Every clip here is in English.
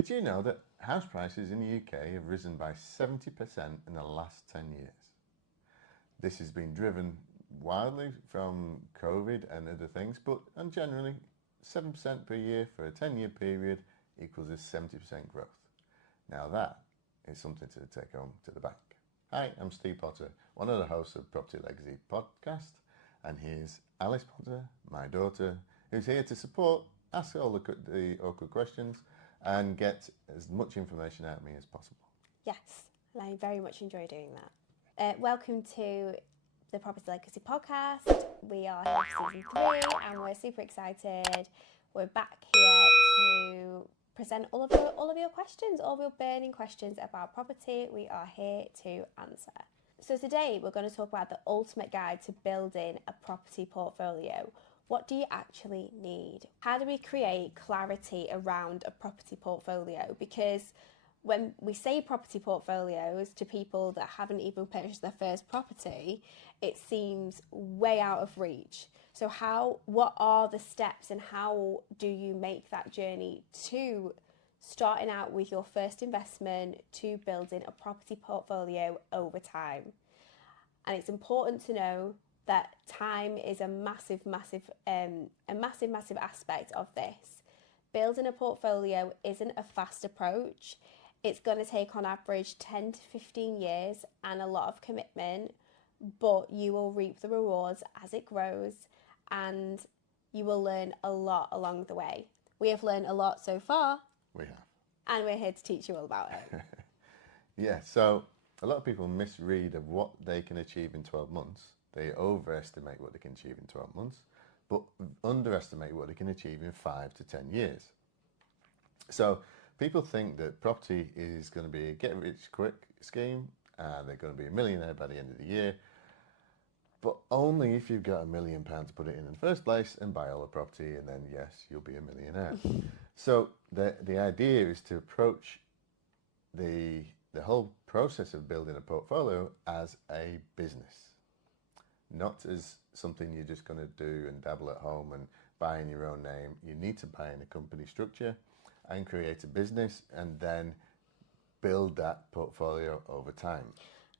Did you know that house prices in the UK have risen by 70% in the last 10 years? This has been driven wildly from COVID and other things, but generally 7% per year for a 10-year period equals a 70% growth. Now that is something to take home to the bank. Hi, I'm Steve Potter, one of the hosts of Property Legacy podcast, and here's Alice Potter, my daughter, who's here to support, ask all the awkward questions, and get as much information out of me as possible. Yes, and I very much enjoy doing that. Welcome to the Property Legacy podcast. We are here for season 3 and we're super excited. We're back here to present all of your questions, all of your burning questions about property. We are here to answer. So today we're going to talk about the ultimate guide to building a property portfolio. What do you actually need? How do we create clarity around a property portfolio? Because when we say property portfolios to people that haven't even purchased their first property, it seems way out of reach. So what are the steps and how do you make that journey to starting out with your first investment to building a property portfolio over time? And it's important to know that time is a massive aspect of this. Building a portfolio isn't a fast approach. It's going to take on average 10 to 15 years and a lot of commitment, but you will reap the rewards as it grows and you will learn a lot along the way. We have learned a lot so far. We have. And we're here to teach you all about it. Yeah, so a lot of people misread of what they can achieve in 12 months. They overestimate what they can achieve in 12 months, but underestimate what they can achieve in 5 to 10 years. So people think that property is going to be a get-rich-quick scheme, and they're going to be a millionaire by the end of the year, but only if you've got £1 million to put it in the first place and buy all the property, and then yes, you'll be a millionaire. So the idea is to approach the whole process of building a portfolio as a business. Not as something you're just going to do and dabble at home and buy in your own name. You need to buy in a company structure and create a business and then build that portfolio over time.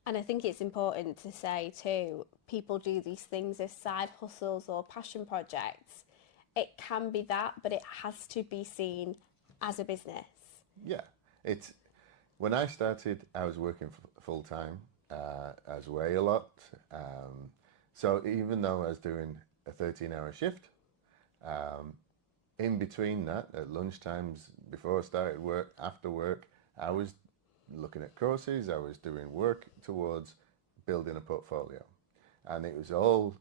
And I think it's important to say too, people do these things as side hustles or passion projects. It can be that, but it has to be seen as a business. Yeah, when I started, I was working full time. I was away a lot. So even though I was doing a 13-hour shift, in between that, at lunchtimes, before I started work, after work, I was looking at courses, I was doing work towards building a portfolio. And it was all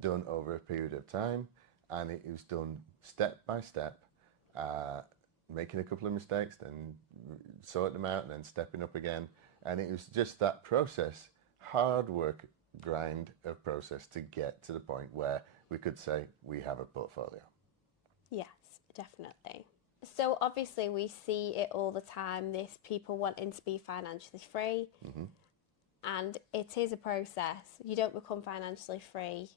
done over a period of time, and it was done step by step, making a couple of mistakes, then sorting them out, and then stepping up again. And it was just that process, hard work, grind of process to get to the point where we could say we have a portfolio. Yes, definitely. So obviously we see it all the time, this people wanting to be financially free. Mm-hmm. And it is a process. You don't become financially free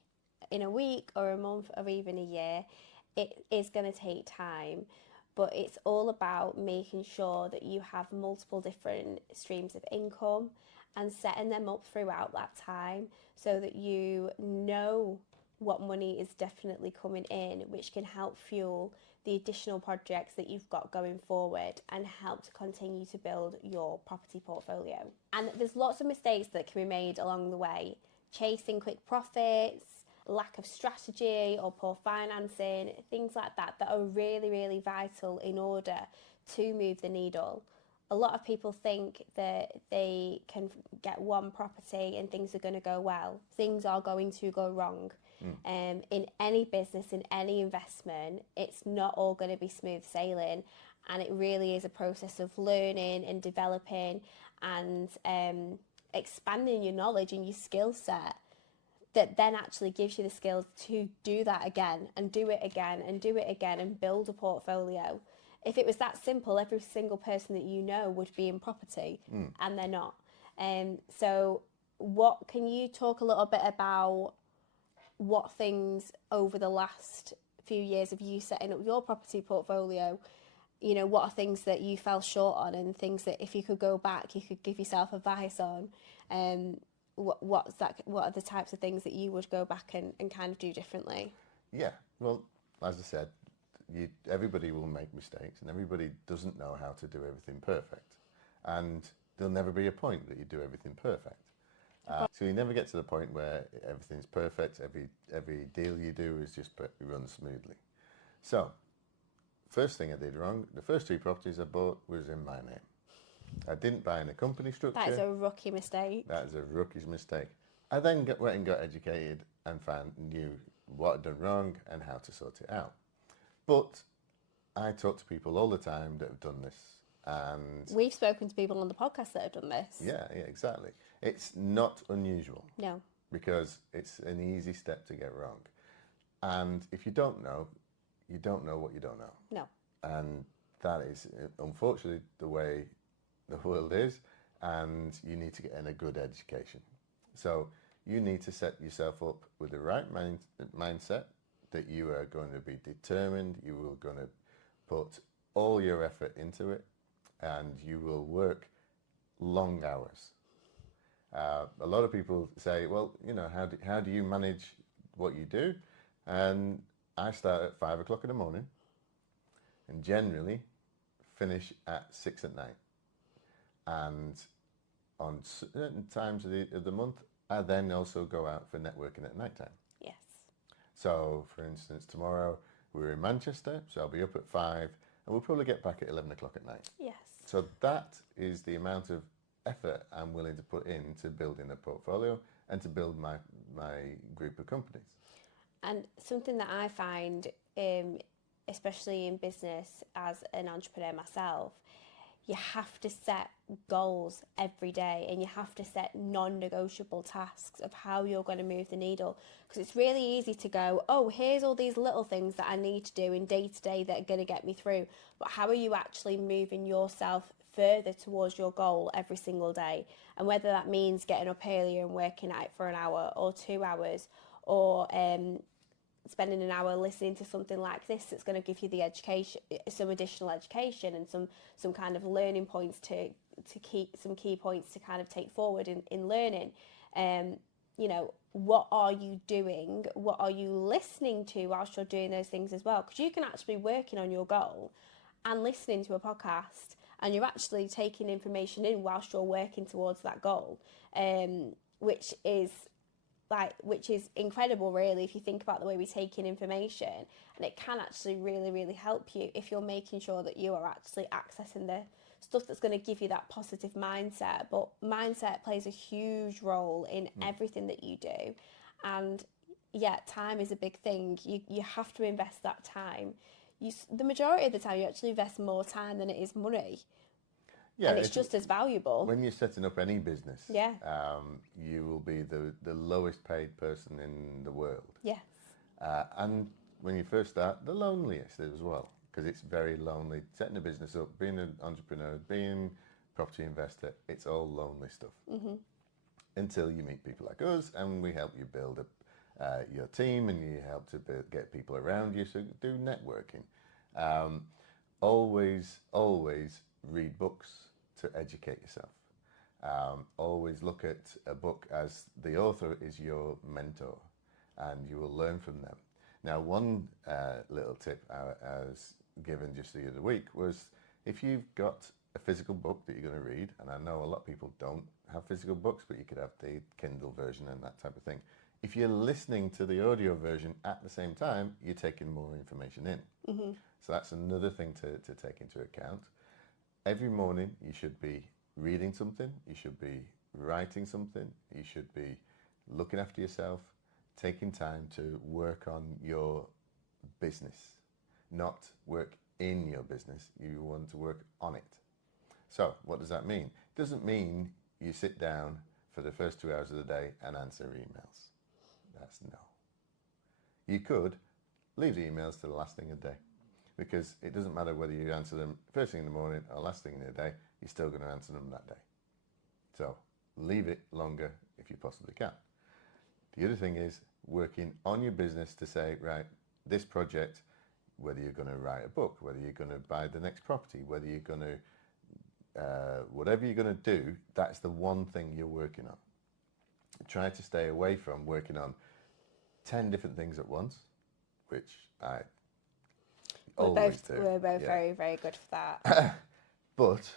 in a week or a month or even a year. It is going to take time, but it's all about making sure that you have multiple different streams of income and setting them up throughout that time so that you know what money is definitely coming in, which can help fuel the additional projects that you've got going forward and help to continue to build your property portfolio. And there's lots of mistakes that can be made along the way. Chasing quick profits, lack of strategy or poor financing, things like that are really, really vital in order to move the needle. A lot of people think that they can get one property and things are going to go well. Things are going to go wrong. In any business, in any investment, it's not all going to be smooth sailing, and it really is a process of learning and developing and expanding your knowledge and your skill set that then actually gives you the skills to do that again and do it again and do it again and build a portfolio. If it was that simple, every single person that you know would be in property, and they're not. So what can you talk a little bit about what things over the last few years of you setting up your property portfolio you know, what are things that you fell short on, and things that if you could go back, you could give yourself advice on. What are the types of things that you would go back and kind of do differently? Yeah, well, as I said, everybody will make mistakes, and everybody doesn't know how to do everything perfect. And there'll never be a point that you do everything perfect. So you never get to the point where everything's perfect. Every deal you do is just runs smoothly. So, first thing I did wrong, the first 2 properties I bought was in my name. I didn't buy in a company structure. That is a rookie mistake. That is a rookie's mistake. I then went and got educated and knew what I'd done wrong and how to sort it out. But I talk to people all the time that have done this, and We've spoken to people on the podcast that have done this. yeah, exactly. It's not unusual No. because it's an easy step to get wrong. And if you don't know what you don't know. No. And that is unfortunately the way the world is, and you need to get in a good education. So you need to set yourself up with the right mindset, that you are going to be determined, you are going to put all your effort into it, and you will work long hours. A lot of people say, well, you know, how do you manage what you do? And I start at 5 o'clock in the morning and generally finish at 6 at night. And on certain times of the month, I then also go out for networking at night time. Yes. So, for instance, tomorrow we're in Manchester, so I'll be up at 5 and we'll probably get back at 11 o'clock at night. Yes. So that is the amount of effort I'm willing to put into building a portfolio and to build my group of companies. And something that I find, especially in business as an entrepreneur myself, you have to set goals every day, and you have to set non-negotiable tasks of how you're going to move the needle, because it's really easy to go, oh, here's all these little things that I need to do in day to day that are going to get me through, but how are you actually moving yourself further towards your goal every single day? And whether that means getting up earlier and working out for an hour or 2 hours, or spending an hour listening to something like this that's going to give you the education, some additional education, and some kind of learning points to keep some key points to kind of take forward in learning. You know, what are you doing? What are you listening to whilst you're doing those things as well? Because you can actually be working on your goal and listening to a podcast, and you're actually taking information in whilst you're working towards that goal, which is incredible, really, if you think about the way we take in information. And it can actually really, really help you if you're making sure that you are actually accessing the stuff that's going to give you that positive mindset. But mindset plays a huge role in everything that you do. And yeah, time is a big thing. You have to invest that time. The majority of the time, you actually invest more time than it is money. Yeah, and it's just as valuable. When you're setting up any business, yeah, you will be the lowest paid person in the world. Yes. And when you first start, the loneliest as well, because it's very lonely. Setting a business up, being an entrepreneur, being a property investor, it's all lonely stuff. Mm-hmm. Until you meet people like us, and we help you build up your team, and you help to get people around you, so do networking. Always read books to educate yourself. Always look at a book as the author is your mentor, and you will learn from them. Now, one little tip I was given just the other week was, if you've got a physical book that you're going to read, and I know a lot of people don't have physical books, but you could have the Kindle version and that type of thing. If you're listening to the audio version at the same time, you're taking more information in. Mm-hmm. So that's another thing to take into account. Every morning you should be reading something, you should be writing something, you should be looking after yourself, taking time to work on your business, not work in your business. You want to work on it. So what does that mean? It doesn't mean you sit down for the first 2 hours of the day and answer emails. That's no. You could leave the emails to the last thing of the day, because it doesn't matter whether you answer them first thing in the morning or last thing in the day, you're still going to answer them that day. So leave it longer if you possibly can. The other thing is working on your business to say, right, this project, whether you're going to write a book, whether you're going to buy the next property, whether you're going to, whatever you're going to do, that's the one thing you're working on. Try to stay away from working on 10 different things at once, which I always do. We're both very, very good for that. But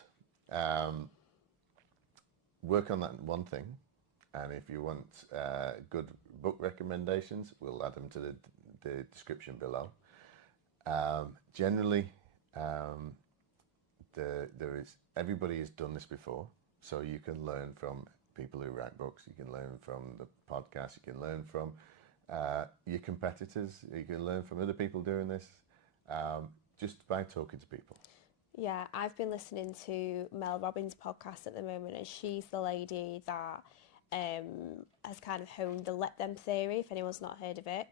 work on that one thing, and if you want good book recommendations, we'll add them to the description below. Generally, everybody has done this before, so you can learn from people who write books, you can learn from the podcast, you can learn from your competitors, you can learn from other people doing this, just by talking to people. Yeah, I've been listening to Mel Robbins' podcast at the moment, and she's the lady that has kind of honed the let them theory, if anyone's not heard of it.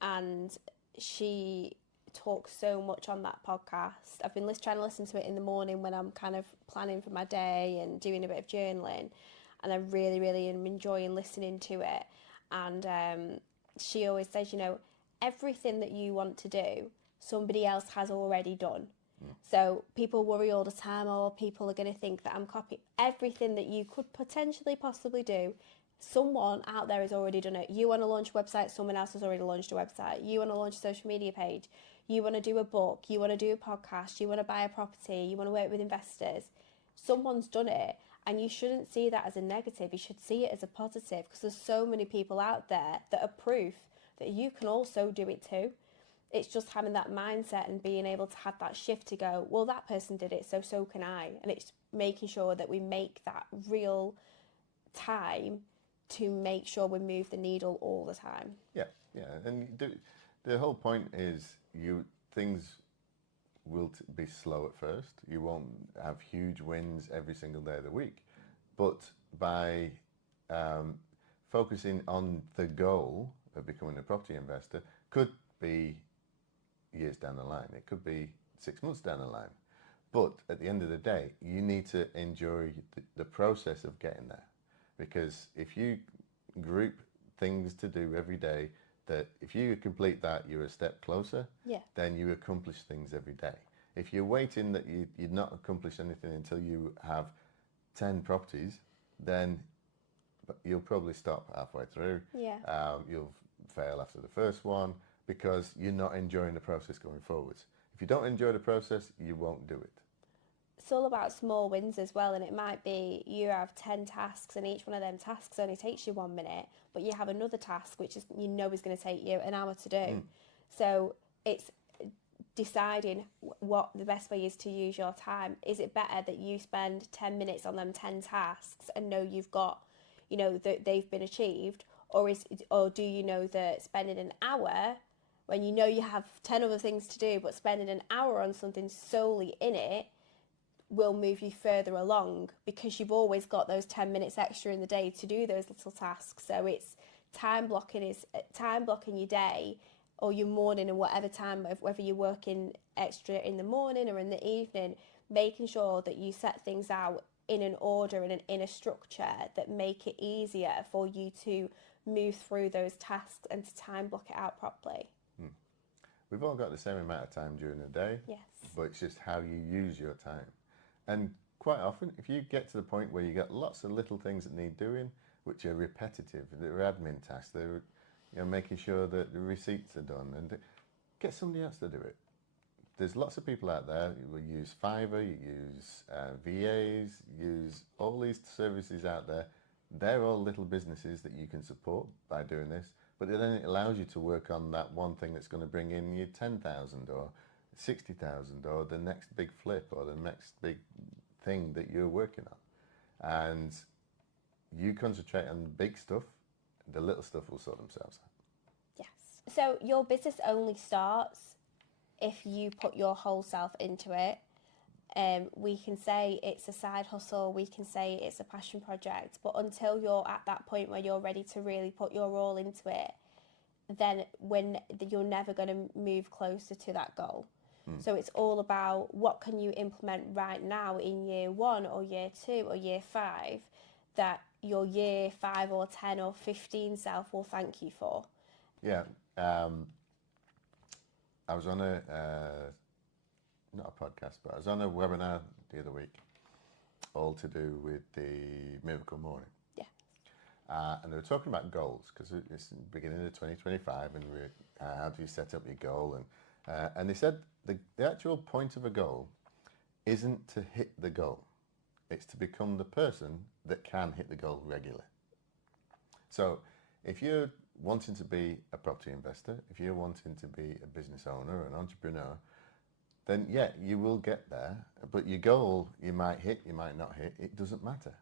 And she talks so much on that podcast. I've been trying to listen to it in the morning when I'm kind of planning for my day and doing a bit of journaling, and I really, really am enjoying listening to it. And she always says, everything that you want to do, somebody else has already done. So people worry all the time, or people are going to think that I'm copying. Everything that you could potentially possibly do, someone out there has already done it. You want to launch a website, someone else has already launched a website. You want to launch a social media page, you want to do a book, you want to do a podcast, you want to buy a property, you want to work with investors. Someone's done it, and you shouldn't see that as a negative. You should see it as a positive, because there's so many people out there that are proof that you can also do it too. It's just having that mindset and being able to have that shift to go, well, that person did it, so can I. And it's making sure that we make that real time to make sure we move the needle all the time. Yeah. And the whole point is things will be slow at first. You won't have huge wins every single day of the week. But by focusing on the goal of becoming a property investor, could be years down the line, it could be 6 months down the line, but at the end of the day, you need to enjoy the process of getting there, because if you group things to do every day, that if you complete that, you're a step closer, then you accomplish things every day. If you're waiting that you'd not accomplish anything until you have 10 properties, then you'll probably stop halfway through. You'll fail after the first one, because you're not enjoying the process going forwards. If you don't enjoy the process, you won't do it. It's all about small wins as well, and it might be you have 10 tasks, and each one of them tasks only takes you 1 minute, but you have another task which is is going to take you an hour to do. So it's deciding what the best way is to use your time. Is it better that you spend 10 minutes on them 10 tasks and know you've got, that they've been achieved, or do you know that spending an hour when you have 10 other things to do, but spending an hour on something solely in it will move you further along, because you've always got those 10 minutes extra in the day to do those little tasks. So it's time blocking your day or your morning, and whatever time, whether you're working extra in the morning or in the evening, making sure that you set things out in an order and in a structure that make it easier for you to move through those tasks and to time block it out properly. We've all got the same amount of time during the day, but it's just how you use your time. And quite often, if you get to the point where you got lots of little things that need doing, which are repetitive, they're admin tasks, they're making sure that the receipts are done, and get somebody else to do it. There's lots of people out there who use Fiverr, you use VAs, use all these services out there. They're all little businesses that you can support by doing this. But then it allows you to work on that one thing that's going to bring in you 10,000 or 60,000 or the next big flip or the next big thing that you're working on. And you concentrate on the big stuff, the little stuff will sort themselves out. Yes. So your business only starts if you put your whole self into it. We can say it's a side hustle, we can say it's a passion project, but until you're at that point where you're ready to really put your all into it, then you're never going to move closer to that goal. So it's all about what can you implement right now in year 1 or year 2 or year 5 that your year 5 or 10 or 15 self will thank you for. Yeah. I was on not a podcast, but I was on a webinar the other week, all to do with the Miracle Morning. Yeah. And they were talking about goals, because it's the beginning of 2025, and how do you set up your goal? And they said the actual point of a goal isn't to hit the goal. It's to become the person that can hit the goal regularly. So if you're wanting to be a property investor, if you're wanting to be a business owner or an entrepreneur, then yeah, you will get there. But your goal, you might hit, you might not hit, it doesn't matter.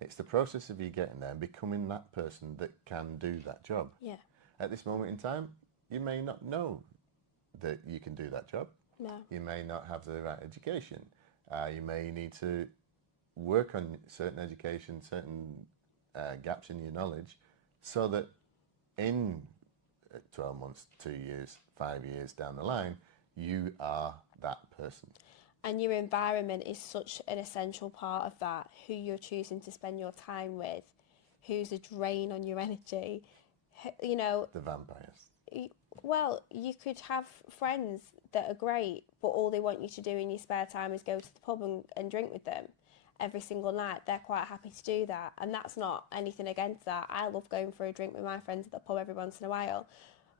It's the process of you getting there and becoming that person that can do that job. Yeah. At this moment in time, you may not know that you can do that job. No. You may not have the right education. You may need to work on certain education, certain gaps in your knowledge, so that in 12 months, 2 years, 5 years down the line, you are that person. And your environment is such an essential part of that. Who you're choosing to spend your time with, who's a drain on your energy, you know. The vampires. Well, you could have friends that are great, but all they want you to do in your spare time is go to the pub and drink with them every single night. They're quite happy to do that, and that's not anything against that. I love going for a drink with my friends at the pub every once in a while,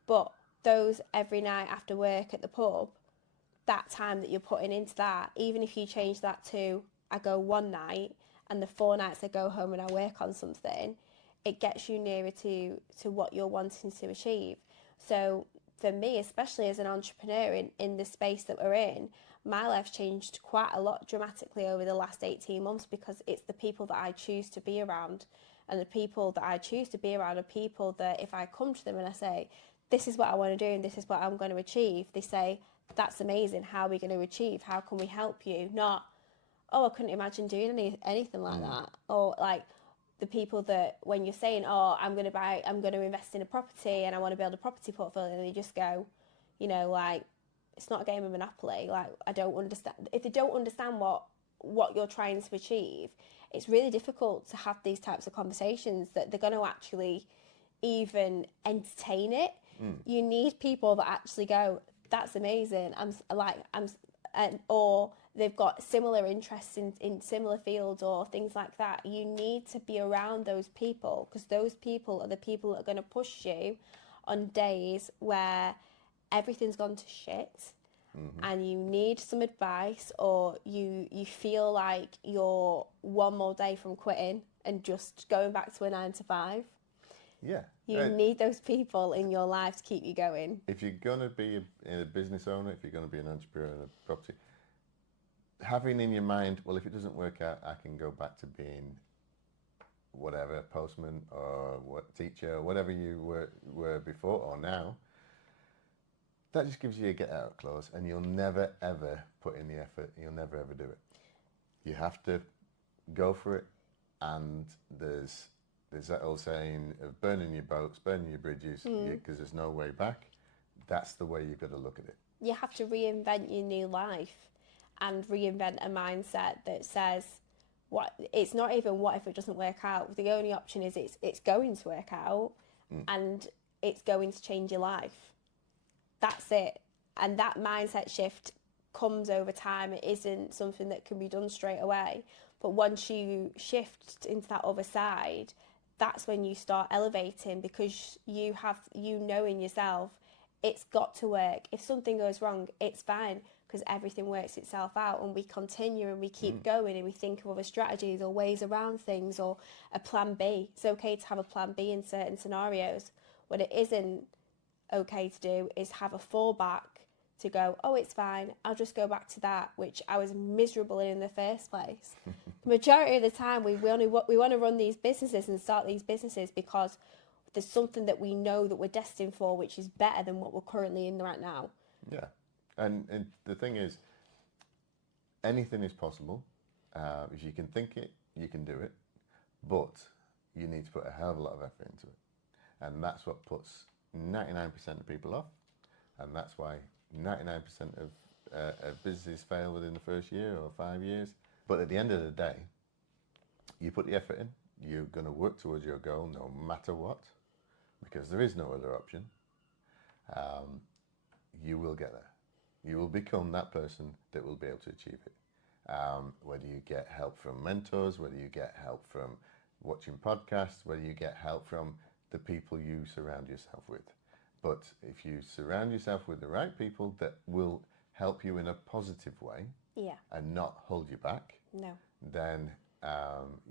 but those every night after work at the pub, that time that you're putting into that, even if you change that to I go one night and the 4 nights I go home and I work on something, it gets you nearer to what you're wanting to achieve. So for me, especially as an entrepreneur in the space that we're in, my life's changed quite a lot dramatically over the last 18 months, because it's the people that I choose to be around. And the people that I choose to be around are people that if I come to them and I say, this is what I want to do and this is what I'm going to achieve, they say, that's amazing, how are we going to achieve? How can we help you? Not, oh, I couldn't imagine doing anything like that. Or like the people that when you're saying, oh, I'm going to invest in a property and I want to build a property portfolio, and they just go, you know, like, it's not a game of Monopoly. Like, I don't understand. If they don't understand what you're trying to achieve, it's really difficult to have these types of conversations that they're going to actually even entertain it. You need people that actually go, that's amazing. Or they've got similar interests in similar fields or things like that. You need to be around those people, because those people are the people that are going to push you on days where everything's gone to shit and you need some advice, or you feel like you're one more day from quitting and just going back to a 9 to 5. Yeah. You need those people in your life to keep you going. If you're going to be a business owner, if you're going to be an entrepreneur in a property, having in your mind, well, if it doesn't work out, I can go back to being whatever, postman or teacher, whatever you were before or now, that just gives you a get out clause, and you'll never ever put in the effort. You'll never ever do it. You have to go for it, and there's that old saying of burning your boats, burning your bridges, because there's no way back. That's the way you've got to look at it. You have to reinvent your new life and reinvent a mindset that says, it's not even what if it doesn't work out. The only option is it's going to work out and it's going to change your life. That's it. And that mindset shift comes over time. It isn't something that can be done straight away. But once you shift into that other side, that's when you start elevating, because you know in yourself, it's got to work. If something goes wrong, it's fine, because everything works itself out, and we continue and we keep going, and we think of other strategies or ways around things, or a plan B. It's okay to have a plan B in certain scenarios. What it isn't okay to do is have a fallback to go, oh, it's fine, I'll just go back to that, which I was miserable in the first place. The majority of the time, we want to run these businesses and start these businesses because there's something that we know that we're destined for, which is better than what we're currently in right now. Yeah, and the thing is, anything is possible. If you can think it, you can do it, but you need to put a hell of a lot of effort into it, and that's what puts 99% of people off, and that's why 99% of businesses fail within the first year or 5 years. But at the end of the day, you put the effort in, you're going to work towards your goal no matter what, because there is no other option. you will get there. You will become that person that will be able to achieve it. Whether you get help from mentors, whether you get help from watching podcasts, whether you get help from the people you surround yourself with. But if you surround yourself with the right people that will help you in a positive way and not hold you back, then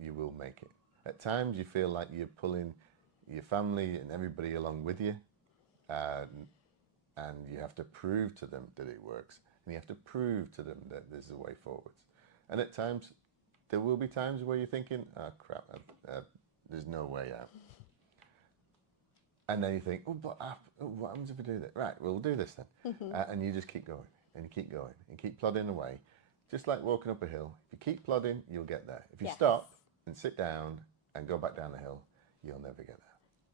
you will make it. At times you feel like you're pulling your family and everybody along with you, and you have to prove to them that it works, and you have to prove to them that there's a way forwards. And at times, there will be times where you're thinking, oh crap, there's no way out. And then you think, what happens if we do that? Right, we'll do this then. And you just keep going, and you keep going, and keep plodding away. Just like walking up a hill. If you keep plodding, you'll get there. If you stop and sit down and go back down the hill, you'll never get there.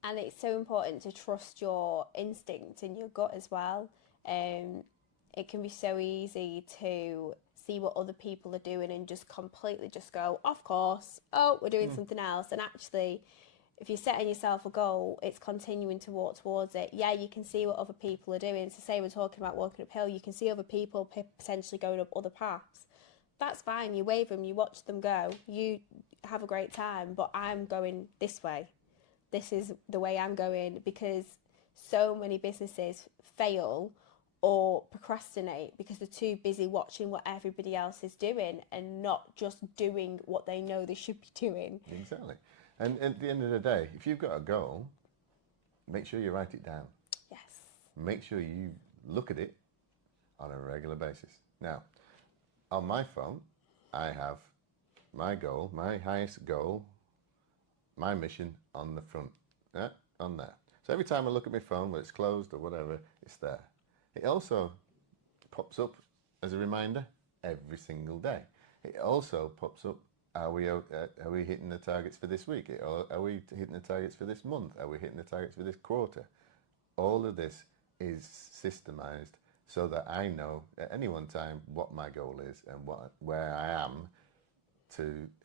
And it's so important to trust your instinct and your gut as well. It can be so easy to see what other people are doing and just completely just go, of course, we're doing something else. And actually, if you're setting yourself a goal, it's continuing to walk towards it. Yeah, you can see what other people are doing. So say we're talking about walking uphill, you can see other people potentially going up other paths. That's fine. You wave them, you watch them go, you have a great time, but I'm going this way. This is the way I'm going, because so many businesses fail or procrastinate because they're too busy watching what everybody else is doing and not just doing what they know they should be doing. Exactly. And at the end of the day, if you've got a goal, make sure you write it down. Yes. Make sure you look at it on a regular basis. Now, on my phone, I have my goal, my highest goal, my mission on the front, on there. So every time I look at my phone, whether it's closed or whatever, it's there. It also pops up as a reminder every single day. It also pops up, are we hitting the targets for this week? Are we hitting the targets for this month? Are we hitting the targets for this quarter? All of this is systemized so that I know at any one time what my goal is and where I am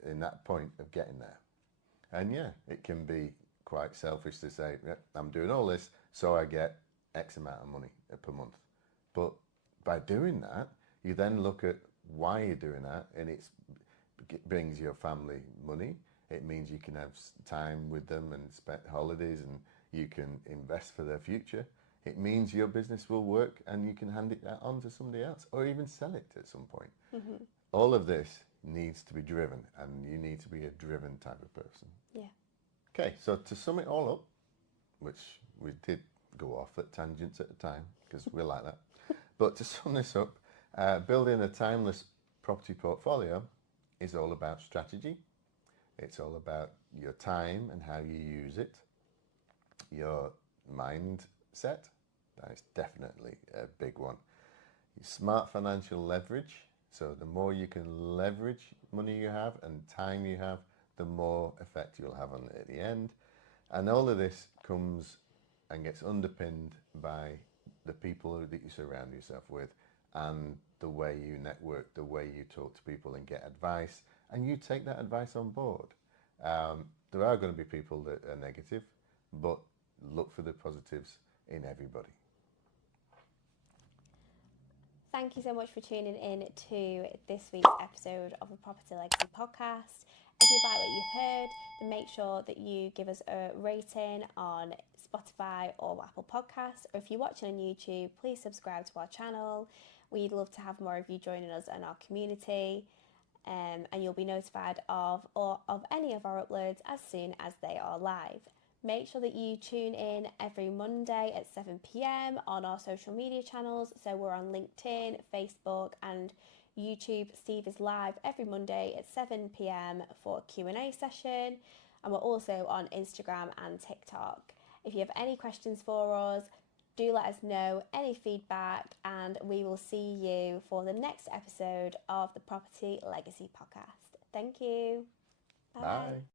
in that point of getting there. And yeah, it can be quite selfish to say, I'm doing all this so I get X amount of money per month. But by doing that, you then look at why you're doing that, and it brings your family money. It means you can have time with them and spend holidays, and you can invest for their future. It means your business will work and you can hand it on to somebody else or even sell it at some point. Mm-hmm. All of this needs to be driven, and you need to be a driven type of person. Yeah. Okay, so to sum it all up, which we did go off at tangents at the time because we're like that, but to sum this up, building a timeless property portfolio is all about strategy. It's all about your time and how you use it, your mindset. That is definitely a big one. Smart financial leverage. So the more you can leverage money you have and time you have, the more effect you'll have on it at the end. And all of this comes and gets underpinned by the people that you surround yourself with and the way you network, the way you talk to people and get advice, and you take that advice on board. There are going to be people that are negative, but look for the positives in everybody. Thank you so much for tuning in to this week's episode of the Property Legacy Podcast. If you like what you've heard, then make sure that you give us a rating on Spotify or Apple Podcasts. Or if you're watching on YouTube, please subscribe to our channel. We'd love to have more of you joining us in our community. And you'll be notified of any of our uploads as soon as they are live. Make sure that you tune in every Monday at 7 p.m. on our social media channels. So we're on LinkedIn, Facebook and YouTube. Steve is live every Monday at 7 p.m. for a Q&A session. And we're also on Instagram and TikTok. If you have any questions for us, do let us know, any feedback, and we will see you for the next episode of the Property Legacy Podcast. Thank you. Bye. Bye.